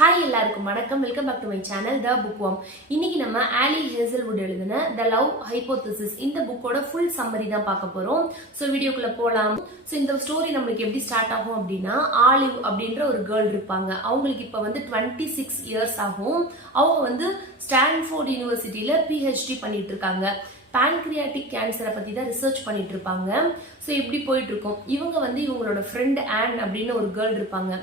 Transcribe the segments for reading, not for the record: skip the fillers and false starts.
Hi எல்லாருக்கும் வணக்கம். Welcome back to my channel the bookworm. இன்னைக்கு நம்ம ஆலி ஹேசல்வுட் எழுதின த லவ் ஹைபோதசிஸ் இந்த புக்கோட ஃபுல் சம்மரி தான் பார்க்க போறோம். ஸோ வீடியோக்குள்ள போலாம். ஸோ இந்த ஸ்டோரி நம்மளுக்கு எப்படி ஸ்டார்ட் ஆகும் அப்படின்னா, ஆலிவ் அப்படின்ற ஒரு கேர்ள் இருப்பாங்க. அவங்களுக்கு இப்போ 26 இயர்ஸ் ஆகும். அவங்க ஸ்டான்ஃபோர்ட் யூனிவர்சிட்டியில PhD பண்ணிட்டு இருக்காங்க. பேன்கிரியாட்டிக் கேன்சரை பத்தி தான் ரிசர்ச் பண்ணிட்டு இருப்பாங்க. ஸோ இப்படி போயிட்டு இருக்கும். இவங்க இவங்களோட ஃப்ரெண்ட் ஆன் அப்படின்னு ஒரு கேர்ள் இருப்பாங்க.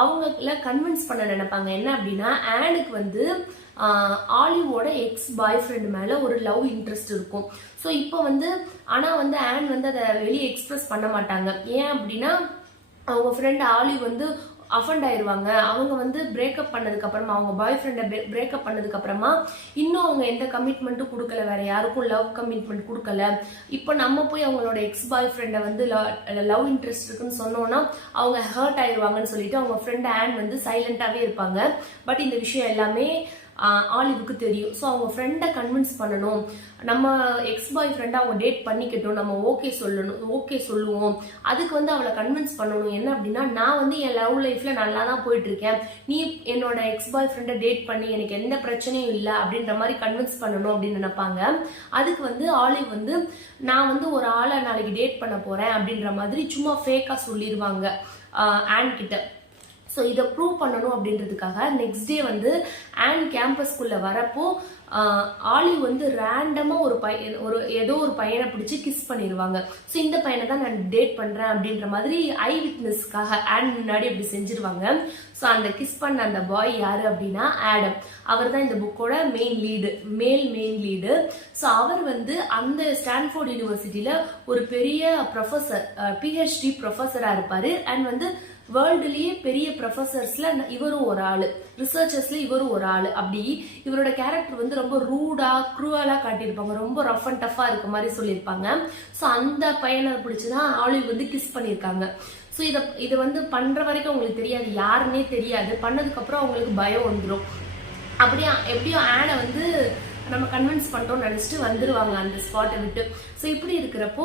அவங்கள கன்வின்ஸ் பண்ண நினைப்பாங்க. என்ன அப்படின்னா, ஆனுக்கு ஆலிவோட எக்ஸ் பாய் ஃப்ரெண்ட் மேல ஒரு லவ் இன்ட்ரெஸ்ட் இருக்கும். ஸோ இப்போ ஆனா ஆன் அதை வெளியே எக்ஸ்பிரஸ் பண்ண மாட்டாங்க. ஏன் அப்படின்னா, அவங்க ஃப்ரெண்ட் ஆலிவ் அஃபண்ட் ஆயிருவாங்க. அவங்க பிரேக்கப் பண்ணதுக்கு அப்புறமா, அவங்க பாய் ஃப்ரெண்டை பிரேக்கப் பண்ணதுக்கு அப்புறமா இன்னும் அவங்க எந்த கமிட்மெண்ட்டும் கொடுக்கல, வேற யாருக்கும் லவ் கமிட்மெண்ட் கொடுக்கல. இப்போ நம்ம போய் அவங்களோட எக்ஸ் பாய் ஃப்ரெண்டை லவ் இன்ட்ரெஸ்ட் இருக்குன்னு சொன்னோம்னா அவங்க ஹர்ட் ஆயிருவாங்கன்னு சொல்லிட்டு அவங்க ஃப்ரெண்ட் ஆன் சைலண்டாவே இருப்பாங்க. பட் இந்த விஷயம் எல்லாமே ஆலிவுக்கு தெரியும். ஸோ அவங்க ஃப்ரெண்டை கன்வின்ஸ் பண்ணணும், நம்ம எக்ஸ் பாய் ஃப்ரெண்டை அவங்க டேட் பண்ணிக்கட்டும், நம்ம ஓகே சொல்லுவோம். அதுக்கு அவளை கன்வின்ஸ் பண்ணணும். என்ன அப்படின்னா, நான் என் லவ் லைஃப்ல நல்லா தான் போயிட்டு இருக்கேன், நீ என்னோட எக்ஸ் பாய் ஃப்ரெண்டை டேட் பண்ணி எனக்கு எந்த பிரச்சனையும் இல்லை அப்படின்ற மாதிரி கன்வின்ஸ் பண்ணணும் அப்படின்னு நினைப்பாங்க. அதுக்கு ஆலிவ் நான் ஒரு ஆளை நாளைக்கு டேட் பண்ண போறேன் அப்படின்ற மாதிரி சும்மா ஃபேக்கா சொல்லிடுவாங்க ஆன் கிட்ட. ஸோ இதை ப்ரூவ் பண்ணணும் அப்படின்றதுக்காக நெக்ஸ்ட் டே ஆன் கேம்பஸ்குள்ள வரப்போ ஆலிவ் ரேண்டமா ஏதோ ஒரு பையனை பிடிச்சி கிஸ் பண்ணிடுவாங்க. ஸோ இந்த பையனை தான் நான் டேட் பண்றேன் அப்படின்ற மாதிரி ஐ விட்னஸ்க்காக ஆன் முன்னாடி அப்படி செஞ்சிருவாங்க. ஸோ அந்த கிஸ் பண்ண அந்த பாய் யாரு அப்படின்னா ஆடம். அவர் தான் இந்த புக்கோட மெயின் லீடு. ஸோ அவர் அந்த ஸ்டான்ஃபோர்ட் யூனிவர்சிட்டியில ஒரு பெரிய ப்ரொஃபசர், PhD ப்ரொஃபஸரா இருப்பாரு. அண்ட் வேர்ல்டுலயே பெரிய ப்ரொஃபசர்ஸ்ல இவரும் ஒரு ஆளு, ரிசர்ச்சர்ஸ்ல இவரும் ஒரு ஆளு. அப்படி இவரோட கேரக்டர் ரொம்ப ரூடா குரூவலா காட்டியிருப்பாங்க, ரொம்ப ரஃப் அண்ட் டஃபா இருக்க மாதிரி சொல்லியிருப்பாங்க. ஸோ அந்த பையனை பிடிச்சுதான் ஆலிவ் கிஸ் பண்ணியிருக்காங்க. ஸோ இதை பண்ற வரைக்கும் அவங்களுக்கு தெரியாது, யாருன்னே தெரியாது. பண்ணதுக்கு அப்புறம் அவங்களுக்கு பயம் வந்துடும். அப்படியே எப்படியோ ஆனை நம்ம கன்வின்ஸ் பண்றோம்னு நினைச்சிட்டு வந்துருவாங்க அந்த ஸ்பாட்டை விட்டு. ஸோ இப்படி இருக்கிறப்போ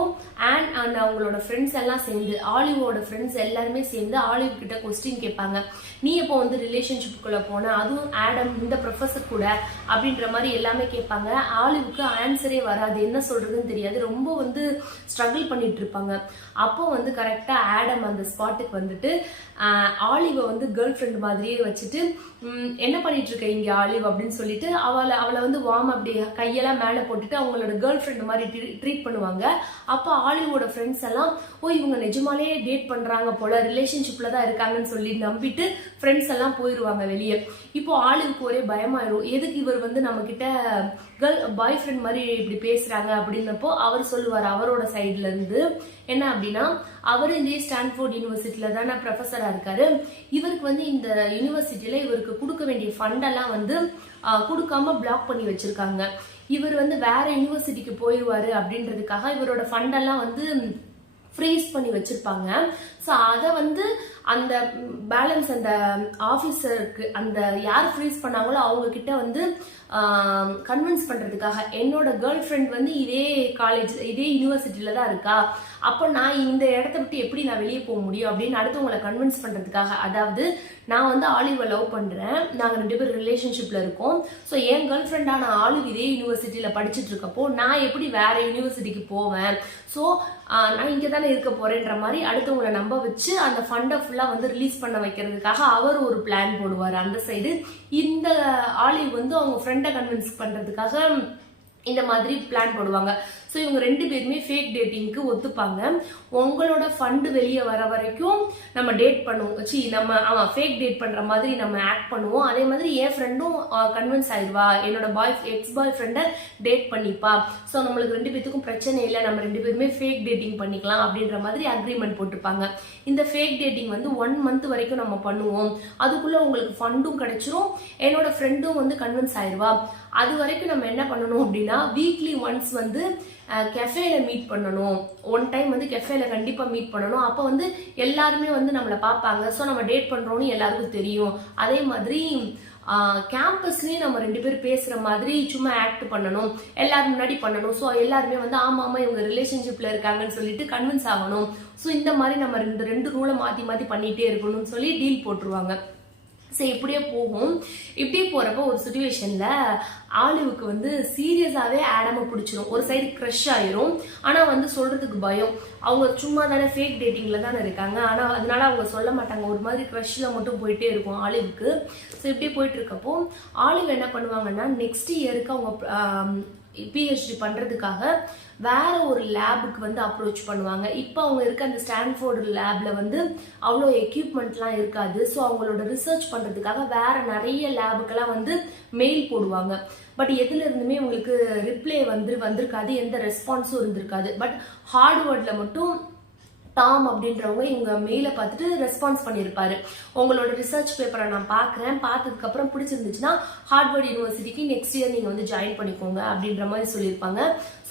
ஆன் அண்ட் அவங்களோட ஃப்ரெண்ட்ஸ் எல்லாம் சேர்ந்து, ஆலிவோட ஃப்ரெண்ட்ஸ் எல்லாருமே சேர்ந்து ஆலிவ் கிட்ட கொஸ்டின் கேட்பாங்க. நீ எப்போ ரிலேஷன்ஷிப்புக்குள்ள போன, அதுவும் ஆடம் இந்த ப்ரொஃபஸர் கூட அப்படின்ற மாதிரி எல்லாமே கேட்பாங்க. ஆலிவுக்கு ஆன்சரே வராது, என்ன சொல்றதுன்னு தெரியாது, ரொம்ப ஸ்ட்ரகிள் பண்ணிட்டு இருப்பாங்க. அப்போ கரெக்டா ஆடம் அந்த ஸ்பாட்டுக்கு ஆலிவை கேர்ள் ஃப்ரெண்ட் மாதிரியே வச்சுட்டு, என்ன பண்ணிட்டு இருக்க இங்க ஆலிவ் அப்படின்னு சொல்லிட்டு அவளை வார்ம் அப்படி கையெல்லாம் மேல போட்டுட்டு அவங்களோட கேர்ள் ஃப்ரெண்ட் மாதிரி ட்ரீட் பண்ணுவாங்க. அப்போ ஆலிவோட ஃப்ரெண்ட்ஸ் எல்லாம், இவங்க நிஜமாலே டேட் பண்றாங்க போல, ரிலேஷன்ஷிப்ல தான் இருக்காங்கன்னு சொல்லி நம்பிட்டு ஃப்ரெண்ட்ஸ் எல்லாம் போயிருவாங்க வெளியே. இப்போ ஆலிவுக்கு ஒரே பயமாயிரும், எதுக்கு இவர் நம்ம கிட்ட பாய் ஃப்ரெண்ட் மாதிரி இப்படி பேசுறாங்க அப்படின்னப்போ அவர் சொல்லுவார் அவரோட சைட்ல இருந்து என்ன அப்படின்னா, அவர் இந்த ஸ்டான்ஃபோர்ட் யூனிவர்சிட்டியில தானே ப்ரொஃபஸரா இருக்காரு. இவருக்கு இந்த யூனிவர்சிட்டியில இவருக்கு கொடுக்க வேண்டிய ஃபண்ட் எல்லாம் கொடுக்காம பிளாக் பண்ணி வச்சிருக்காங்க. இவர் வேற யூனிவர்சிட்டிக்கு போயிடுவாரு அப்படின்றதுக்காக இவரோட ஃபண்ட் எல்லாம் ஃப்ரீஸ் பண்ணி வச்சிருப்பாங்க. ஸோ அதை அந்த பேலன்ஸ் அந்த ஆஃபீஸருக்கு, அந்த யார் ஃப்ரீஸ் பண்ணாங்களோ அவங்க கிட்ட கன்வின்ஸ் பண்றதுக்காக, என்னோட கேர்ள் ஃப்ரெண்ட் இதே காலேஜ் இதே யூனிவர்சிட்டியில தான் இருக்கா, அப்போ நான் இந்த இடத்த விட்டு எப்படி நான் வெளியே போக முடியும் அப்படின்னு அடுத்தவங்களை கன்வின்ஸ் பண்றதுக்காக, அதாவது நான் ஆலிவை லவ் பண்றேன், நாங்க 2 பேரும் ரிலேஷன்ஷிப்ல இருக்கோம். ஸோ என் கேர்ள் ஃப்ரெண்டான ஆலிவ் இதே யூனிவர்சிட்டியில படிச்சுட்டு இருக்கப்போ நான் எப்படி வேற யூனிவர்சிட்டிக்கு போவேன், ஸோ நான் இங்க தானே இருக்க போறேன்ற மாதிரி அடுத்தவங்களை நம்ப வச்சு அந்த ஃபண்டை ஃபுல்லா ரிலீஸ் பண்ண வைக்கிறதுக்காக அவர் ஒரு பிளான் போடுவார் அந்த சைடு. இந்த ஆலிவ் அவங்க ஃப்ரெண்டை கன்வின்ஸ் பண்றதுக்காக இந்த மாதிரி பிளான் போடுவாங்க. ஸோ இவங்க 2 பேருமே ஃபேக் டேட்டிங்க்கு ஒத்துப்பாங்க. உங்களோட ஃபண்டு வெளியே வர வரைக்கும் நம்ம டேட் பண்ணுவோம், நம்ம ஃபேக் டேட் பண்ற மாதிரி நம்ம ஆக்ட் பண்ணுவோம். அதே மாதிரி என் ஃப்ரெண்டும் கன்வின்ஸ் ஆயிடுவா, என்னோட எக்ஸ் பாய் ஃப்ரெண்டை டேட் பண்ணிப்பா, ஸோ நம்மளுக்கு 2 பேத்துக்கும் பிரச்சனை இல்லை, நம்ம 2 பேருமே ஃபேக் டேட்டிங் பண்ணிக்கலாம் அப்படின்ற மாதிரி அக்ரிமெண்ட் போட்டுப்பாங்க. இந்த ஃபேக் டேட்டிங் 1 மந்த் வரைக்கும் நம்ம பண்ணுவோம், அதுக்குள்ள உங்களுக்கு ஃபண்டும் கிடைச்சிரும், என்னோட ஃப்ரெண்டும் கன்வின்ஸ் ஆயிடுவா. அது வரைக்கும் நம்ம என்ன பண்ணணும் அப்படின்னா, வீக்லி ஒன்ஸ் கெஃபேல மீட் பண்ணணும். ஒன் டைம் கெஃபேல கண்டிப்பா மீட் பண்ணணும். அப்போ எல்லாருமே நம்மளை பார்ப்பாங்க, ஸோ நம்ம டேட் பண்றோம்னு எல்லாருக்கும் தெரியும். அதே மாதிரி கேம்பஸ்லயே நம்ம 2 பேரும் பேசுற மாதிரி சும்மா ஆக்ட் பண்ணணும், எல்லாரும் முன்னாடி பண்ணணும். ஸோ எல்லாருமே ஆமா இவங்க ரிலேஷன்ஷிப்ல இருக்காங்கன்னு சொல்லிட்டு கன்வின்ஸ் ஆகணும். ஸோ இந்த மாதிரி நம்ம 2 ரூலை மாத்தி மாத்தி பண்ணிட்டே இருக்கணும்னு சொல்லி டீல் போட்டுருவாங்க. ஸோ இப்படியே போகும். இப்படியே போறப்போ ஒரு சுச்சுவேஷன்ல ஆலிவுக்கு வந்து சீரியஸாவே ஆடமை பிடிச்சிரும். ஒரு சைடு க்ரஷ் ஆயிரும். ஆனா வந்து சொல்றதுக்கு பயம். அவங்க சும்மா தானே ஃபேக் டேட்டிங்ல தானே இருக்காங்க. ஆனா அதனால அவங்க சொல்ல மாட்டாங்க. ஒரு மாதிரி க்ரஷ்ல மட்டும் போயிட்டே இருக்கும் ஆலிவுக்கு. ஸோ இப்படியே போயிட்டு இருக்கப்போ ஆலிவ் என்ன பண்ணுவாங்கன்னா நெக்ஸ்ட் இயருக்கு அவங்க பிஹெச்டி பண்றதுக்காக வேற ஒரு லேபுக்கு வந்து அப்ரோச் பண்ணுவாங்க. இப்போ அவங்க இருக்க அந்த ஸ்டான்ஃபோர்டு லேப்ல வந்து அவ்வளோ எக்யூப்மெண்ட்லாம் இருக்காது. ஸோ அவங்களோட ரிசர்ச் பண்றதுக்காக வேற நிறைய லேபுக்கெல்லாம் வந்து மெயில் போடுவாங்க. பட் எதுல இருந்துமே உங்களுக்கு ரிப்ளை வந்திருக்காது, எந்த ரெஸ்பான்ஸும் இருந்திருக்காது. பட் ஹார்ட்வேர்ட்ல மட்டும் டாம் அப்படின்றவங்க இவங்க மெயிலை பார்த்துட்டு ரெஸ்பான்ஸ் பண்ணியிருப்பாரு. உங்களோட ரிசர்ச் பேப்பரை நான் பார்க்குறேன், பார்த்ததுக்கு அப்புறம் பிடிச்சிருந்துச்சுன்னா ஹார்வர்ட் யூனிவர்சிட்டிக்கு நெக்ஸ்ட் இயர் நீங்கள் வந்து ஜாயின் பண்ணிக்கோங்க அப்படின்ற மாதிரி சொல்லியிருப்பாங்க.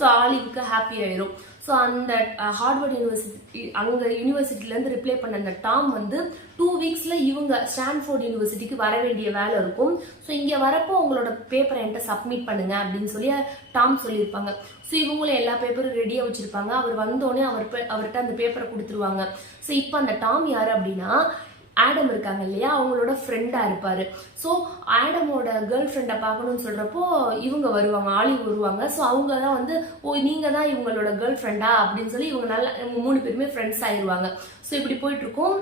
ஸோ ஆலிவுக்கு ஹாப்பி ஆயிரும். ஸோ அந்த ஹார்வர்ட் யூனிவர்சிட்டி அங்கே யூனிவர்சிட்டிலேருந்து ரிப்ளை பண்ண அந்த டாம் வந்து 2 வீக்ஸ்ல இவங்க ஸ்டான்ஃபோர்ட் யூனிவர்சிட்டிக்கு வர வேண்டிய வேலை இருக்கும். ஸோ இங்கே வரப்போ உங்களோட பேப்பரை என்கிட்ட சப்மிட் பண்ணுங்க அப்படின்னு சொல்லி டாம் சொல்லியிருப்பாங்க. ஸோ இவங்களும் எல்லா பேப்பரும் ரெடியாக வச்சிருப்பாங்க. அவர் வந்தோடனே அவர்கிட்ட அந்த பேப்பரை கொடுத்துருவாங்க. ஸோ இப்போ அந்த டாம் யாரு அப்படின்னா ஆடம் இருக்காங்க இல்லையா, அவங்களோட ஃப்ரெண்டா இருப்பாரு. ஸோ ஆடமோட கேர்ள் ஃப்ரெண்டை பார்க்கணும்னு சொல்றப்போ இவங்க வருவாங்க, ஆலிவ் வருவாங்க. ஸோ அவங்க தான் வந்து ஓ நீங்க தான் இவங்களோட கேர்ள் ஃப்ரெண்டா அப்படின்னு சொல்லி இவங்க நல்லா 3 பேருமே ஃப்ரெண்ட்ஸ் ஆயிடுவாங்க. ஸோ இப்படி போயிட்டு இருக்கும்.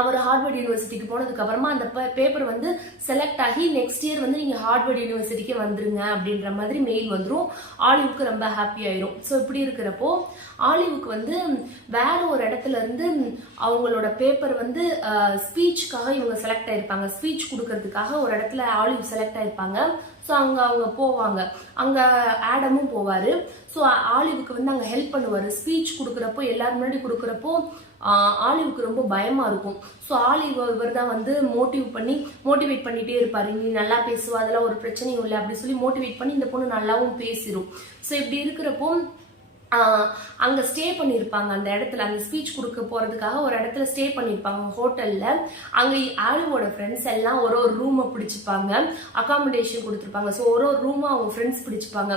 அவர் ஹார்வர்ட் யூனிவர்சிட்டிக்கு போனதுக்கு அப்புறமா அந்த பேப்பர் வந்து செலக்ட் ஆகி நெக்ஸ்ட் இயர் வந்து நீங்க ஹார்வர்ட் யூனிவர்சிட்டிக்கு வந்துருங்க அப்படின்ற மாதிரி மெயில் வந்துடும். ஆலிவுக்கு ரொம்ப ஹாப்பி ஆயிரும். ஸோ இப்படி இருக்கிறப்போ ஆலிவுக்கு வந்து வேற ஒரு இடத்துல இருந்து அவங்களோட பேப்பர் வந்து ஸ்பீச்சுக்காக இவங்க செலக்ட் ஆயிருப்பாங்க. ஸ்பீச் கொடுக்கறதுக்காக ஒரு இடத்துல ஆலிவ் செலக்ட் ஆயிருப்பாங்க. ஸோ அவங்க போவாங்க. அங்க ஆடமும் போவாரு. ஸோ ஆலிவுக்கு வந்து அங்க ஹெல்ப் பண்ணுவாரு. ஸ்பீச் கொடுக்குறப்போ எல்லாரும் முன்னாடி கொடுக்குறப்போ ஆலிவுக்கு ரொம்ப பயமா இருக்கும். ஸோ ஆலிவ் இவர் தான் வந்து மோட்டிவேட் பண்ணிட்டே இருப்பாரு. நீ நல்லா பேசுவா, அதெல்லாம் ஒரு பிரச்சனையும் இல்லை அப்படி சொல்லி மோட்டிவேட் பண்ணி இந்த பொண்ணு நல்லாவும் பேசிடும். ஸோ இப்படி இருக்கிறப்போ அங்க ஸ்டே பண்ணிருப்பாங்க. அந்த இடத்துல அந்த ஸ்பீச் கொடுக்க போறதுக்காக ஒரு இடத்துல ஸ்டே பண்ணிருப்பாங்க ஹோட்டல்ல. அங்க ஆலிவோட ஃப்ரெண்ட்ஸ் எல்லாம் ஒரு ரூமை பிடிச்சிப்பாங்க, அகாமடேஷன் கொடுத்துருப்பாங்க. ஸோ ஒரு ரூமா அவங்க ஃப்ரெண்ட்ஸ் பிடிச்சிப்பாங்க.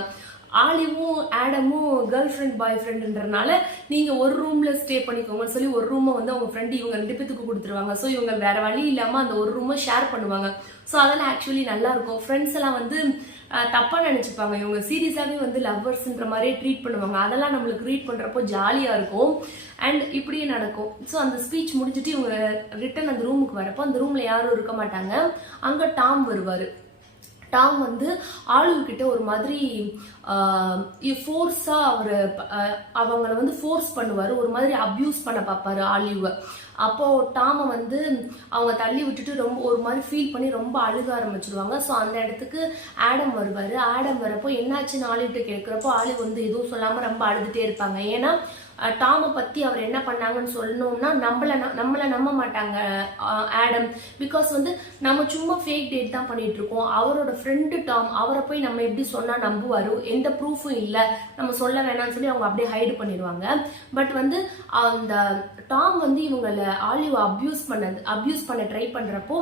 ஆலிவும் ஆடமும் கேர்ள் ஃப்ரெண்ட் பாய் ஃப்ரெண்டுன்றனால நீங்க ஒரு ரூம்ல ஸ்டே பண்ணிக்கோங்கன்னு சொல்லி ஒரு ரூமை வந்து அவங்க ஃப்ரெண்ட் இவங்க 2 பேத்துக்கு கொடுத்துருவாங்க. ஸோ இவங்க வேற வழி இல்லாம அந்த ஒரு ரூமை ஷேர் பண்ணுவாங்க. ஸோ அதெல்லாம் ஆக்சுவலி நல்லா இருக்கும். ஃப்ரெண்ட்ஸ் எல்லாம் வந்து தப்பா நினைச்சுப்பாங்க, இவங்க சீரியஸாவே வந்து லவ்வர்ஸ்ன்ற மாதிரியே ட்ரீட் பண்ணுவாங்க. அதெல்லாம் நம்மளுக்கு ரீட் பண்றப்போ ஜாலியா இருக்கும். அண்ட் இப்படியே நடக்கும். ஸோ அந்த ஸ்பீச் முடிச்சுட்டு இவங்க ரிட்டன் அந்த ரூமுக்கு வரப்போ அந்த ரூம்ல யாரும் இருக்க மாட்டாங்க. அங்க டாம் வருவாரு. டாம் வந்து ஆலிவ் கிட்ட ஒரு மாதிரி ஃபோர்ஸா அவங்கள வந்து ஃபோர்ஸ் பண்ணுவாரு. ஒரு மாதிரி அபியூஸ் பண்ண பார்ப்பாரு ஆலிவ். அப்போ டாமை வந்து அவங்க தள்ளி விட்டுட்டு ரொம்ப ஒரு மாதிரி ஃபீல் பண்ணி ரொம்ப அழுக ஆரம்பிச்சிருவாங்க. ஸோ அந்த இடத்துக்கு ஆடம் வருவாரு. ஆடம் வரப்போ என்னாச்சுன்னு ஆலிவ்கிட்ட கேட்கிறப்போ ஆலிவ் வந்து எதுவும் சொல்லாம ரொம்ப அழுதுட்டே இருப்பாங்க. ஏன்னா டாமை பத்தி அவர் என்ன பண்ணாங்கன்னு சொல்லணும்னா நம்மள நம்ப மாட்டாங்க ஆடம். பிகாஸ் வந்து நம்ம சும்மா ஃபேக் டேட் தான் பண்ணிட்டு இருக்கோம். அவரோட ஃப்ரெண்டு டாம், அவரை போய் நம்ம எப்படி சொன்னா நம்புவாரு, எந்த ப்ரூஃபும் இல்லை, நம்ம சொல்ல வேணாம்னு சொல்லி அவங்க அப்படியே ஹைடு பண்ணிடுவாங்க. பட் வந்து அந்த டாம் வந்து இவங்களை ஆலிவ் அபியூஸ் பண்ண ட்ரை பண்றப்போ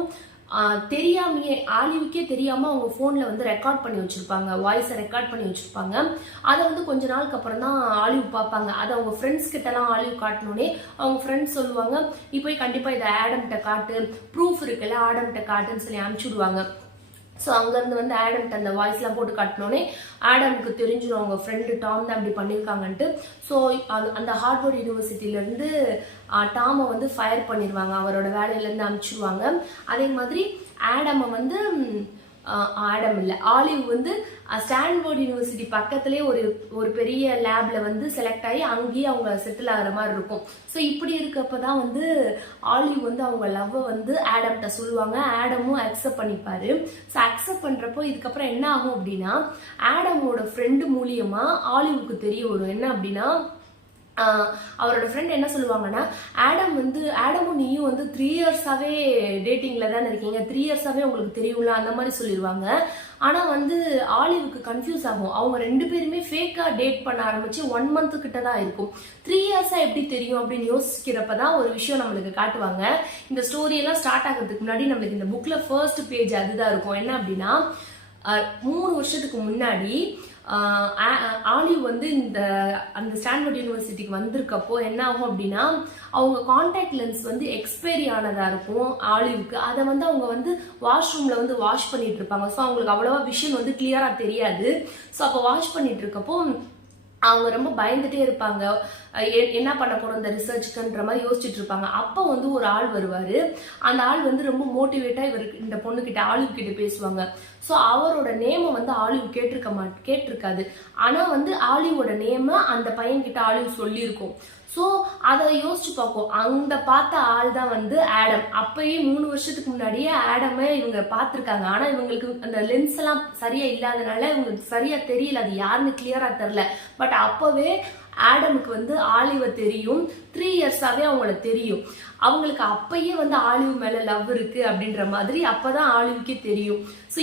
தெரியாமையே ஆலிவுக்கே தெரியாம அவங்க போன்ல வந்து ரெக்கார்ட் பண்ணி வச்சிருப்பாங்க, வாய்ஸை ரெக்கார்ட் பண்ணி வச்சிருப்பாங்க. அதை வந்து கொஞ்ச நாளுக்கு அப்புறம் தான் ஆலிவ் பார்ப்பாங்க. அதை அவங்க ஃப்ரெண்ட்ஸ் கிட்ட எல்லாம் ஆலிவ் காட்டணுன்னே அவங்க ஃப்ரெண்ட்ஸ் சொல்லுவாங்க, நீ போய் கண்டிப்பா இதை ஆடம்கிட்ட காட்டு, ப்ரூஃப் இருக்குல்ல ஆடம்கிட்ட காட்டுன்னு சொல்லி அனுப்பிச்சுடுவாங்க. ஸோ அங்கேருந்து வந்து ஆடம்கிட்ட அந்த வாய்ஸ்லாம் போட்டு காட்டினோடனே ஆடமுக்கு தெரிஞ்சிடும் அவங்க ஃப்ரெண்டு டாம் தான் அப்படி பண்ணியிருக்காங்கன்ட்டு. ஸோ அந்த ஹார்வர்ட் யூனிவர்சிட்டியிலேருந்து டாமை வந்து ஃபயர் பண்ணிடுவாங்க, அவரோட வேலையிலேருந்து அனுப்பிச்சிடுவாங்க. அதே மாதிரி ஆடமை வந்து ஆடம் இல்லை ஆலிவ் வந்து ஸ்டான்ஃபோர்ட் யூனிவர்சிட்டி பக்கத்துலேயே ஒரு பெரிய லேப்ல வந்து செலக்ட் ஆகி அங்கேயே அவங்க செட்டில் ஆகிற மாதிரி இருக்கும். ஸோ இப்படி இருக்கப்பதான் வந்து ஆலிவ் வந்து அவங்க லவ்வை வந்து ஆடம்கிட்ட சொல்லுவாங்க. ஆடமும் அக்செப்ட் பண்ணிப்பாரு. ஸோ அக்செப்ட் பண்றப்போ இதுக்கப்புறம் என்ன ஆகும் அப்படின்னா ஆடமோட ஃப்ரெண்டு மூலியமா ஆலிவுக்கு தெரிய வரும். என்ன அப்படின்னா அவரோட ஃப்ரெண்ட் என்ன சொல்லுவாங்கன்னா ஆடமும் நீயும் வந்து 3 இயர்ஸாவே டேட்டிங்ல தானே இருக்கீங்க, 3 இயர்ஸாவே உங்களுக்கு தெரியும்ல அந்த மாதிரி சொல்லிடுவாங்க. ஆனா வந்து ஆலிவுக்கு கன்ஃபியூஸ் ஆகும். அவங்க 2 பேருமே ஃபேக்கா டேட் பண்ண ஆரம்பிச்சு 1 மந்த் கிட்ட தான் இருக்கும். 3 இயர்ஸா எப்படி தெரியும் அப்படின்னு யோசிக்கிறப்பதான் ஒரு விஷயம் நம்மளுக்கு காட்டுவாங்க. இந்த ஸ்டோரி எல்லாம் ஸ்டார்ட் ஆகிறதுக்கு முன்னாடி நம்மளுக்கு இந்த புக்ல ஃபர்ஸ்ட் பேஜ் அதுதான் இருக்கும். என்ன அப்படின்னா 3 வருஷத்துக்கு முன்னாடி ஆலிவ் வந்து அந்த ஸ்டான்ஃபோர்ட் யூனிவர்சிட்டிக்கு வந்திருக்கப்போ என்ன ஆகும் அப்படின்னா அவங்க கான்டாக்ட் லென்ஸ் வந்து எக்ஸ்பைரி ஆனதா இருக்கும் ஆலிவுக்கு. அதை வந்து அவங்க வந்து வாஷ்ரூம்ல வந்து வாஷ் பண்ணிட்டு இருப்பாங்க. ஸோ அவங்களுக்கு அவ்வளவா விஷன் வந்து கிளியரா தெரியாது. ஸோ அப்போ வாஷ் பண்ணிட்டு இருக்கப்போ அவங்க ரொம்ப பயந்துட்டே இருப்பாங்க. என்ன பண்ண போறோம் இந்த ரிசர்ச்க்குன்ற மாதிரி யோசிச்சுட்டு இருப்பாங்க. அப்போ வந்து ஒரு ஆள் வருவாரு. அந்த ஆள் வந்து ரொம்ப மோட்டிவேட்டா இந்த பொண்ணு கிட்ட ஆலிவ் கிட்ட பேசுவாங்க. ஸோ அவரோட நேமை வந்து ஆலிவ் கேட்டிருக்காது. ஆனா வந்து ஆலிவோட நேமை அந்த பையன் கிட்ட ஆலிவ் சொல்லியிருக்கும். ஸோ அதை யோசிச்சு பார்ப்போம். அந்த பார்த்த ஆள் தான் வந்து ஆடம். அப்பயே 3 வருஷத்துக்கு முன்னாடியே ஆடமை இவங்க பார்த்துருக்காங்க. ஆனா இவங்களுக்கு அந்த லென்ஸ் எல்லாம் சரியா இல்லாதனால இவங்களுக்கு சரியா தெரியல, அது யாருன்னு கிளியரா தெரியல. பட் அப்பவே ஆடமுக்கு வந்து ஆலிவை தெரியும். 3 இயர்ஸாவே அவங்கள தெரியும். அவங்களுக்கு அப்பயே வந்து ஆலிவ் மேல லவ் இருக்கு அப்படின்ற மாதிரி அப்பதான் ஆலிவுக்கே தெரியும். ஸோ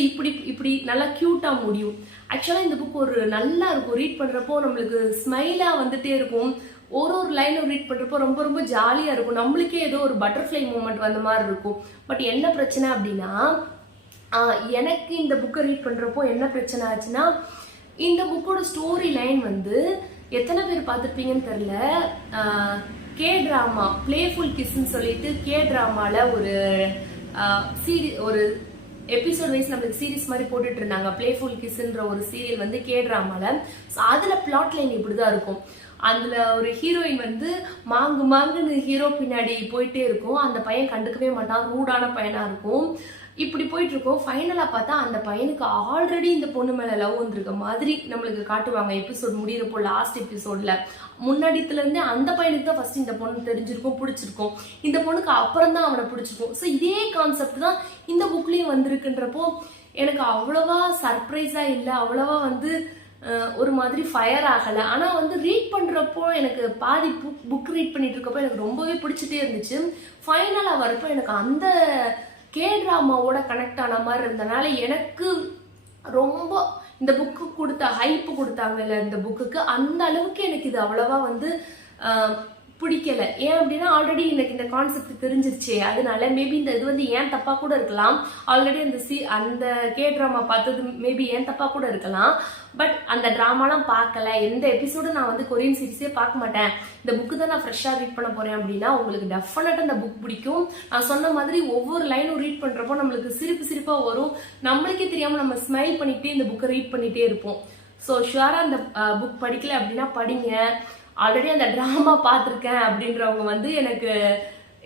இப்படி நல்லா கியூட்டா முடியும். ஆக்சுவலா இந்த புக் ஒரு நல்லா இருக்கும். ரீட் பண்றப்போ நம்மளுக்கு ஸ்மைலா வந்துட்டே இருக்கும். ஒரு லைனும் ரீட் பண்றப்போ ரொம்ப ரொம்ப ஜாலியா இருக்கும். நம்மளுக்கே ஏதோ ஒரு பட்டர்ஃப்ளை மூமெண்ட் வந்த மாதிரி இருக்கும். பட் என்ன பிரச்சனை அப்படின்னா எனக்கு இந்த புக்கை ரீட் பண்றப்போ என்ன பிரச்சனை ஆச்சுன்னா, இந்த புக்கோட ஸ்டோரி லைன் வந்து எத்தனை பேர் பார்த்துருப்பீங்கன்னு தெரியல. கே டிராமா பிளேஃபுல் கிஸ்ன்னு சொல்லிட்டு கே டிராமால ஒரு எபிசோட் வைஸ் நம்மளுக்கு சீரிஸ் மாதிரி போட்டுட்டு இருந்தாங்க. பிளேஃபுல் கிஸ்ன்ற ஒரு சீரியல் வந்து கே டிராமால. அதுல பிளாட் லைன் இப்படிதான் இருக்கும். அதுல ஒரு ஹீரோயின் வந்து மாங்குன்னு ஹீரோ பின்னாடி போயிட்டே இருக்கும். அந்த பையன் கண்டுக்கவே மாட்டான், ரூடான பையனா இருக்கும். இப்படி போயிட்டு இருக்கோம். ஃபைனலா பார்த்தா அந்த பையனுக்கு ஆல்ரெடி இந்த பொண்ணு மேல லவ் வந்திருக்க மாதிரி நம்மளுக்கு காட்டுவாங்க. எபிசோட் முடியறப்போ லாஸ்ட் எபிசோட்ல முன்னாடித்துல இருந்தே அந்த பையனுக்கு தான் ஃபர்ஸ்ட் இந்த பொண்ணு தெரிஞ்சிருக்கும், பிடிச்சிருக்கும். இந்த பொண்ணுக்கு அப்புறம் தான் அவனை பிடிச்சிருக்கும். ஸோ இதே கான்செப்ட் தான் இந்த புக்லயும் வந்திருக்குன்றப்போ எனக்கு அவ்வளவா சர்ப்ரைஸா இல்லை, அவ்வளவா வந்து ஒரு மாதிரி ஃபயர் ஆகலை. ஆனால் வந்து ரீட் பண்ணுறப்போ எனக்கு பாதி புக் ரீட் பண்ணிட்டு இருக்கப்போ எனக்கு ரொம்பவே பிடிச்சிட்டே இருந்துச்சு. ஃபைனலாக வரப்போ எனக்கு அந்த கே டிராமாவோட கனெக்ட் ஆன மாதிரி இருந்தனால எனக்கு ரொம்ப இந்த புக்கு கொடுத்த ஹைப்பு கொடுத்தாங்கல்ல இந்த புக்குக்கு, அந்த அளவுக்கு எனக்கு இது அவ்வளவா வந்து பிடிக்கல. ஏன் அப்படின்னா ஆல்ரெடி எனக்கு இந்த கான்செப்ட் தெரிஞ்சிருச்சு. அதனால மேபி இந்த இது வந்து ஏன் தப்பா கூட இருக்கலாம். ஆல்ரெடி அந்த கே டிராமா பார்த்தது மேபி ஏன் தப்பா கூட இருக்கலாம். பட் அந்த டிராமாலாம் பார்க்கல, எந்த எபிசோடும் நான் வந்து கொரியன் சீரிஸே பார்க்க மாட்டேன், இந்த புக்கு தான் நான் ஃப்ரெஷ்ஷாக ரீட் பண்ண போறேன் அப்படின்னா உங்களுக்கு டெஃபினட்டா இந்த புக் பிடிக்கும். நான் சொன்ன மாதிரி ஒவ்வொரு லைனும் ரீட் பண்றப்போ நம்மளுக்கு சிரிப்பா வரும். நம்மளுக்கே தெரியாம நம்ம ஸ்மைல் பண்ணிட்டே இந்த புக்கை ரீட் பண்ணிட்டே இருப்போம். ஸோ ஷுவரா அந்த புக் படிக்கல அப்படின்னா படிங்க. ஆல்ரெடி அந்த டிராமா பார்த்துருக்கேன் அப்படின்றவங்க வந்து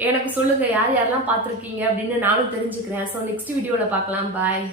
எனக்கு சொல்லுங்க யார் யாரெல்லாம் பார்த்துருக்கீங்க அப்படின்னு நானும் தெரிஞ்சுக்கிறேன். ஸோ நெக்ஸ்ட் வீடியோவில் பார்க்கலாம். பாய்.